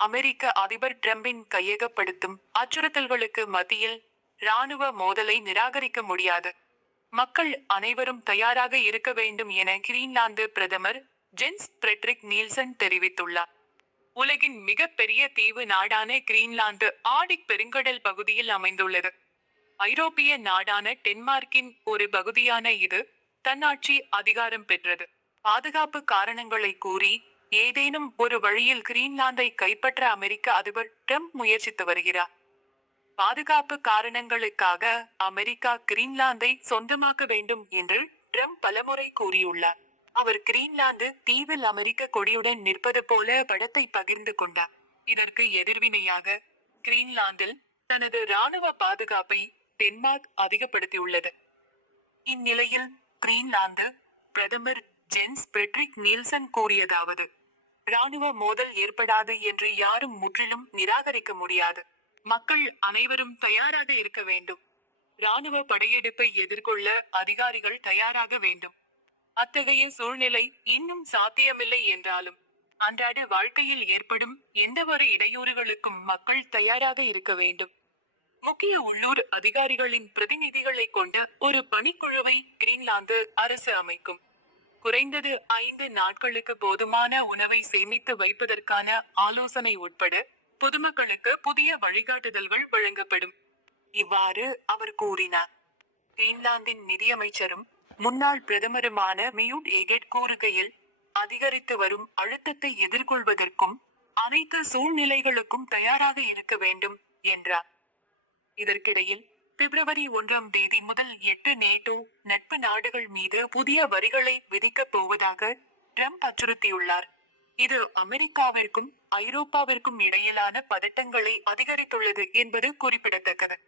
அமெரிக்க அதிபர் டிரம்பின் கையகப்படுத்தும் அச்சுறுத்தல்களுக்கு மத்தியில் ராணுவ மோதலை நிராகரிக்க முடியாது. மக்கள் அனைவரும் தயாராக இருக்க வேண்டும் என கிரீன்லாந்து பிரதமர் ஜென்ஸ் ஃபிரெட்ரிக் நீல்சன் தெரிவித்துள்ளார். உலகின் மிகப்பெரிய தீவு நாடான கிரீன்லாந்து ஆர்டிக் பெருங்கடல் பகுதியில் அமைந்துள்ளது. ஐரோப்பிய நாடான டென்மார்க்கின் ஒரு பகுதியான இது தன்னாட்சி அதிகாரம் பெற்றது. பாதுகாப்பு காரணங்களை கூறி ஏதேனும் ஒரு வழியில் கிரீன்லாந்தை கைப்பற்ற அமெரிக்க அதிபர் ட்ரம்ப் முயற்சித்து வருகிறார். பாதுகாப்பு காரணங்களுக்காக அமெரிக்கா கிரீன்லாந்தை சொந்தமாக்க வேண்டும் என்று ட்ரம்ப் பலமுறை கூறியுள்ளார். அவர் கிரீன்லாந்து தீவில் அமெரிக்க கொடியுடன் நிற்பது போல படத்தை பகிர்ந்து கொண்டார். இதற்கு எதிர்வினையாக கிரீன்லாந்தில் தனது ராணுவ பாதுகாப்பை டென்மார்க் அதிகப்படுத்தியுள்ளது. இந்நிலையில் கிரீன்லாந்து பிரதமர் ஜென்ஸ் ஃபிரெட்ரிக் நீல்சன் கூறியதாவது: ராணுவ மோதல் ஏற்படாது என்று யாரும் முற்றிலும் நிராகரிக்க முடியாது. மக்கள் அனைவரும் தயாராக இருக்க வேண்டும். ராணுவ படையெடுப்பை எதிர்கொள்ள அதிகாரிகள் தயாராக வேண்டும். அத்தகைய சூழ்நிலை இன்னும் சாத்தியமில்லை என்றாலும் அன்றாட வாழ்க்கையில் ஏற்படும் எந்தவொரு இடையூறுகளுக்கும் மக்கள் தயாராக இருக்க வேண்டும். முக்கிய உள்ளூர் அதிகாரிகளின் பிரதிநிதிகளை கொண்ட ஒரு பணிக்குழுவை கிரீன்லாந்து அரசு அமைக்கும். குறைந்தது 5 நாட்களுக்கு போதுமான உணவை சேமித்து வைப்பதற்கான ஆலோசனை உட்பட பொதுமக்களுக்கு புதிய வழிகாட்டுதல்கள் வழங்கப்படும். இவ்வாறு அவர் கூறினார். கிரீன்லாந்தின் நிதியமைச்சரும் முன்னாள் பிரதமருமான மியூட் ஏகெட் கூறுகையில், அதிகரித்து வரும் அழுத்தத்தை எதிர்கொள்வதற்கும் அனைத்து சூழ்நிலைகளுக்கும் தயாராக இருக்க வேண்டும் என்றார். இதற்கிடையில் பிப்ரவரி 1ஆம் தேதி முதல் 8 நேட்டோ நட்பு நாடுகள் மீது புதிய வரிகளை விதிக்கப் போவதாக ட்ரம்ப் அச்சுறுத்தியுள்ளார். இது அமெரிக்காவிற்கும் ஐரோப்பாவிற்கும் இடையிலான பதட்டங்களை அதிகரித்துள்ளது என்பது குறிப்பிடத்தக்கது.